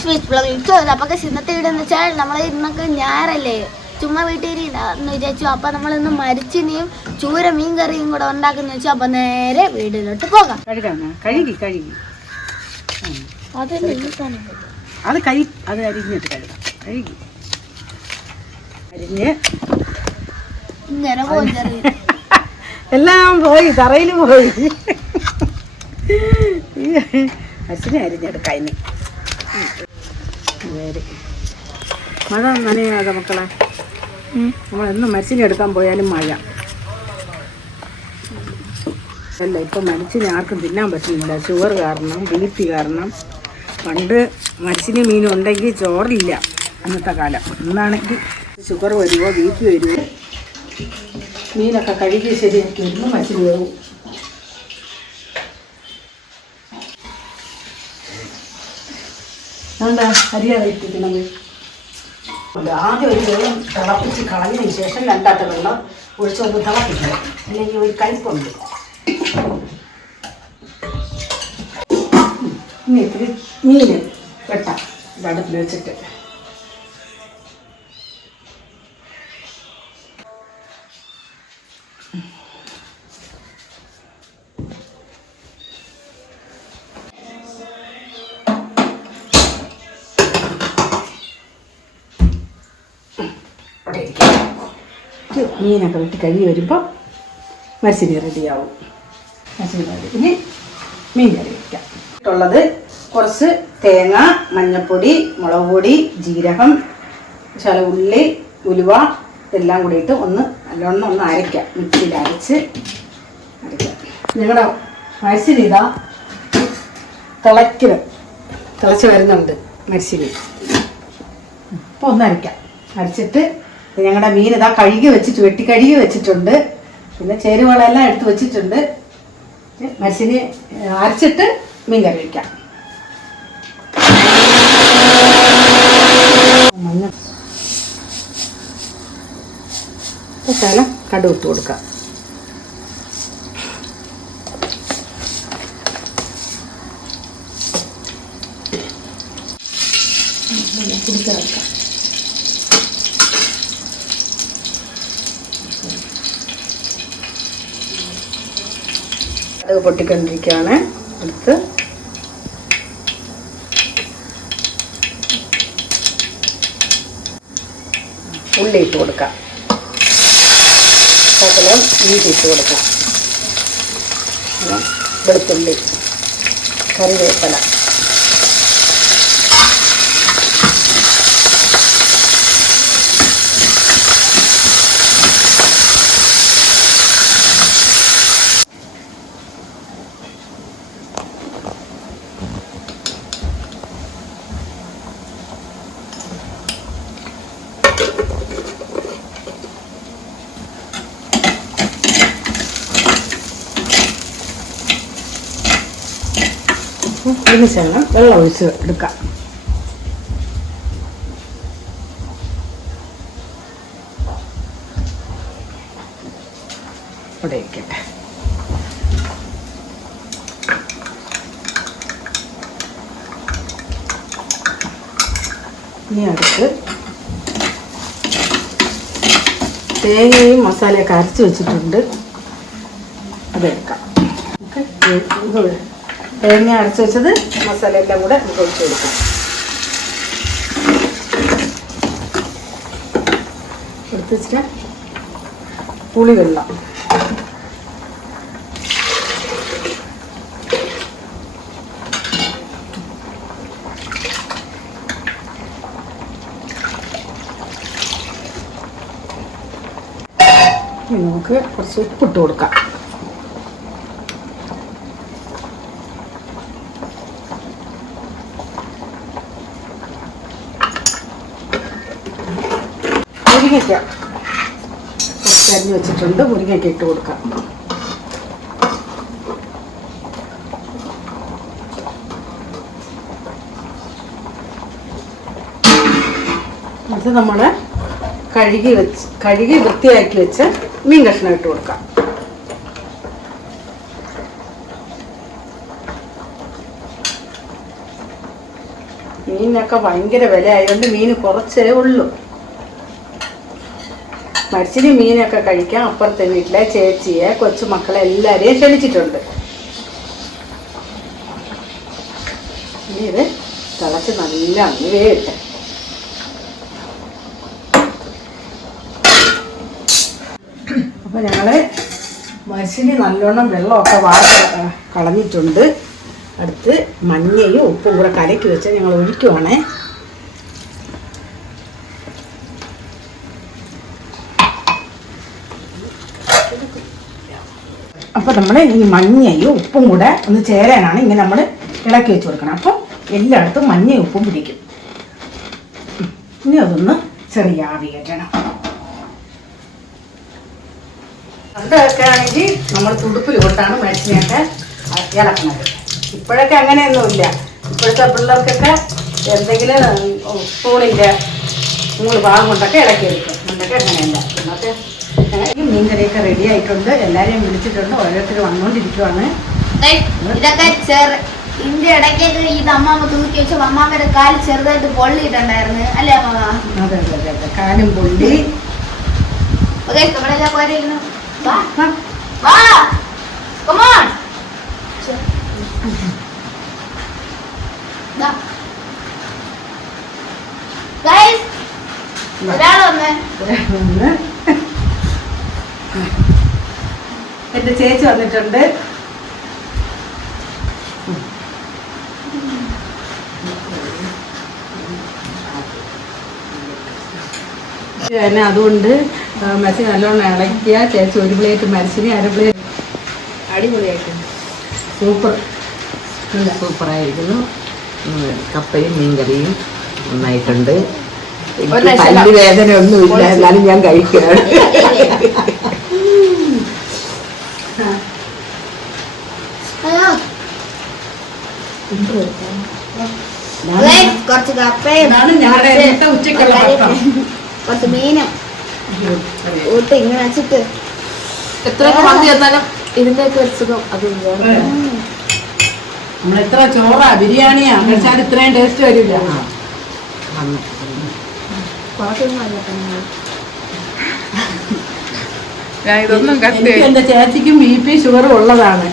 അപ്പൊ ഇന്നത്തെ വീട് എന്ന് വെച്ചാൽ നമ്മൾ ഇന്നൊക്കെ ഞായറല്ലേ ചുമ്മാ വീട്ടിൽ എന്ന് വിചാരിച്ചു. അപ്പൊ നമ്മൾ ഇന്ന് മരിച്ചിനെയും ചൂര മീൻ കറിയും കൂടെ ഉണ്ടാക്കുന്ന വെച്ചു. അപ്പൊ നേരെ വീടിലോട്ട് പോകാം. കഴുകി അത് അരിഞ്ഞിട്ട് കഴുകാം. കഴുകി അരിഞ്ഞ് ഇങ്ങനെ പോകും. എല്ലാം പോയി, തറയിൽ പോയി. അച്ഛനെ അരിഞ്ഞെടുക്കാം. ഇനി മഴ നനയാതെ മക്കളെ. നമ്മളെന്നും മരിച്ചിനെ എടുക്കാൻ പോയാലും മഴ അല്ല. ഇപ്പം മരിച്ചിനെ ആർക്കും തിന്നാൻ പറ്റുന്നില്ല. ഷുഗർ കാരണം, BP കാരണം. പണ്ട് മരിച്ചിന് മീനും ഉണ്ടെങ്കിൽ ചോറില്ല അന്നത്തെ കാലം. ഇന്നാണെങ്കിൽ ഷുഗർ വരുമോ BP വരുമോ. മീനൊക്കെ കഴുകി ശരിയാക്കി വരുമ്പോൾ മരിച്ചിന് വരും. എന്താ അരിയാതെ ഇട്ടിട്ടുണ്ടെങ്കിൽ ആദ്യം ഒരു വെള്ളം തിളപ്പിച്ച് കളഞ്ഞതിന് ശേഷം രണ്ടാമത്തെ വെള്ളം ഒഴിച്ചൊന്ന് തിളപ്പിക്കുക. അല്ലെങ്കിൽ ഒരു കയ്പുണ്ട്. ഇനി ഇത്തിരി മീൻ വെട്ടാം അടുപ്പിൽ വെച്ചിട്ട്. മീനൊക്കെ വെട്ടി കഴുകി വരുമ്പോൾ മരിച്ചിനി റെഡിയാവും. മരിച്ചിനി കറി ഇനി മീൻ കറി വയ്ക്കാം. ഉള്ളത് കുറച്ച് തേങ്ങ, മഞ്ഞൾപ്പൊടി, മുളക് പൊടി, ജീരകം, ഉള്ളി, ഉലുവ ഇതെല്ലാം കൂടിയിട്ട് നല്ലോണം ഒന്ന് അരയ്ക്കാം. മിക്സിയിൽ അരച്ച് അരയ്ക്കാം. നിങ്ങളുടെ മരിച്ചിനി ഇതാ തിളച്ച് വരുന്നുണ്ട് മരിച്ചിനി. അപ്പോൾ ഒന്ന് അരയ്ക്കാം. അരച്ചിട്ട് ഞങ്ങളുടെ മീൻ ഇതാ വെട്ടി കഴുകി വെച്ചിട്ടുണ്ട്. പിന്നെ ചേരുവകളെല്ലാം എടുത്ത് വെച്ചിട്ടുണ്ട്. മരിച്ചിനി അരച്ചിട്ട് മീൻ കറി വയ്ക്കാം. ശകലം കടുക് ഇട്ട് കൊടുക്കാം. കുടിക്കാൻ വെക്കാം. അത് പൊട്ടിക്കൊണ്ടിരിക്കുകയാണ്. അടുത്ത് ഉള്ളി ഇട്ട് കൊടുക്കാം. ശകലം ഇഞ്ചി ഇട്ട് കൊടുക്കാം. വെളുത്തുള്ളി, കറിവേപ്പില, ഇതിന് ശേഷം വെള്ളം ഒഴിച്ച് എടുക്കാം. ഇവിടെ ഇരിക്കട്ടെ. ഇനി അടുത്ത് തേങ്ങയും മസാലയൊക്കെ അരച്ച് വെച്ചിട്ടുണ്ട്. അതെടുക്കാം. തേങ്ങ അരച്ച് വെച്ചത് മസാല എല്ലാം കൂടെ ഒഴിച്ച് കൊടുക്കാം. എടുത്ത് വെച്ചിട്ട് പുളിവെള്ളം, നമുക്ക് കുറച്ച് ഉപ്പിട്ട് കൊടുക്കാം. മുരിങ്ങയ്ക്ക അരിഞ്ഞ് വെച്ചിട്ടുണ്ട്. മുരിങ്ങയ്ക്ക ഇട്ട് കൊടുക്കാം. അത് നമ്മൾ കഴുകി വൃത്തിയാക്കി വെച്ച് മീൻ കഷ്ണം ഇട്ട് കൊടുക്കാം. മീനിനൊക്കെ ഭയങ്കര വില ആയതുകൊണ്ട് മീൻ കുറച്ചേ ഉള്ളൂ. മരിച്ചിനി മീനൊക്കെ കഴിക്കാൻ അപ്പുറത്തെ വീട്ടിലെ ചേച്ചിയെ കൊച്ചുമക്കളെ എല്ലാവരെയും ക്ഷണിച്ചിട്ടുണ്ട്. ഇനി ഇത് തിളച്ച് നല്ല അങ്ങ് വേവിട്ടെ. അപ്പോൾ ഞങ്ങൾ മരിച്ചിനി നല്ലോണം വെള്ളമൊക്കെ കളഞ്ഞിട്ടുണ്ട്. അടുത്ത് മഞ്ഞയും ഉപ്പും കൂടെ കലക്കി വെച്ചാൽ ഞങ്ങൾ ഒഴിക്കുവാണേ. അപ്പോൾ നമ്മൾ ഈ മഞ്ഞയും ഉപ്പും കൂടെ ഒന്ന് ചേരാനാണ് ഇങ്ങനെ നമ്മൾ ഇളക്കി വെച്ച് കൊടുക്കണം. അപ്പോൾ എല്ലായിടത്തും മഞ്ഞയും ഉപ്പും പിടിക്കും. ഇനി അതൊന്ന് ചെറിയ ആവി കയറ്റണം. പണ്ടൊക്കെ ആണെങ്കിൽ നമ്മൾ തുടുപ്പിൽ കൊണ്ടാണ് മരിച്ചിനെയൊക്കെ ഇളക്കുന്നത്. ഇപ്പോഴൊക്കെ അങ്ങനെയൊന്നുമില്ല. ഇപ്പോഴത്തെ പിള്ളേർക്കൊക്കെ എന്തെങ്കിലും സ്പൂണിൻ്റെ 3 ഭാഗം കൊണ്ടൊക്കെ ഇളക്കി എടുക്കും. പണ്ടൊക്കെ അങ്ങനെയല്ല. ഇന്നത്തെ മീൻകറിയൊക്കെ റെഡി ആയിട്ടുണ്ട്. എല്ലാവരെയും വിളിച്ചിട്ടുണ്ട്. ഓരോരുത്തർ വന്നുകൊണ്ടിരിക്കുവാണ്. ഇതൊക്കെ ഇതിന്റെ ഇടയ്ക്കൊക്കെ ഇത് അമ്മാമ്മ തൂക്കി വെച്ച അമ്മാമ്മയുടെ കാല് ചെറുതായിട്ട് പൊള്ളിയിട്ടുണ്ടായിരുന്നു അല്ലേ അമ്മ? അതെ അതെ അതെ അതെ, കാലും പൊള്ളി. നമ്മളെല്ലാം പോയിരുന്നു. വാ വാ കമോൺ. ഗൈസ് ഒരാൾ വന്നേ. എൻ്റെ ചേച്ചി വന്നിട്ടുണ്ട്. തന്നെ അതുകൊണ്ട് മരിച്ചിനി നല്ലോണം ഇളക്കിയ ചേച്ചി 1 പ്ലേറ്റ് മരിച്ചിനി 1/2 പ്ലേറ്റ്. അടിപൊളിയായിട്ടുണ്ട്. സൂപ്പർ സൂപ്പറായിരിക്കുന്നു. കപ്പയും മീൻകറിയും നന്നായിട്ടുണ്ട്. ഒരു രക്ഷയില്ല. പല്ല് വേദന ഒന്നുമില്ല, എന്നാലും ഞാൻ കഴിക്കുകയാണ്. കുറച്ച് കപ്പയും ഉച്ചക്കുള്ള ഭക്ഷണം. കുറച്ച് മീനും ഊട്ട് ഇങ്ങനെ വെച്ചിട്ട് എത്രയൊക്കെ മന്തി വന്നാലും ഇതിന്റെയൊക്കെ ഒരു സുഖം അത് നമ്മൾ എത്ര ചോറാ ബിരിയാണിയാ കഴിച്ചാൽ ഇത്രയും ടേസ്റ്റ് വരില്ല. ഇതൊന്നും എനിക്ക് എൻ്റെ ചേച്ചിക്കും BP ഷുഗറും ഉള്ളതാണ്.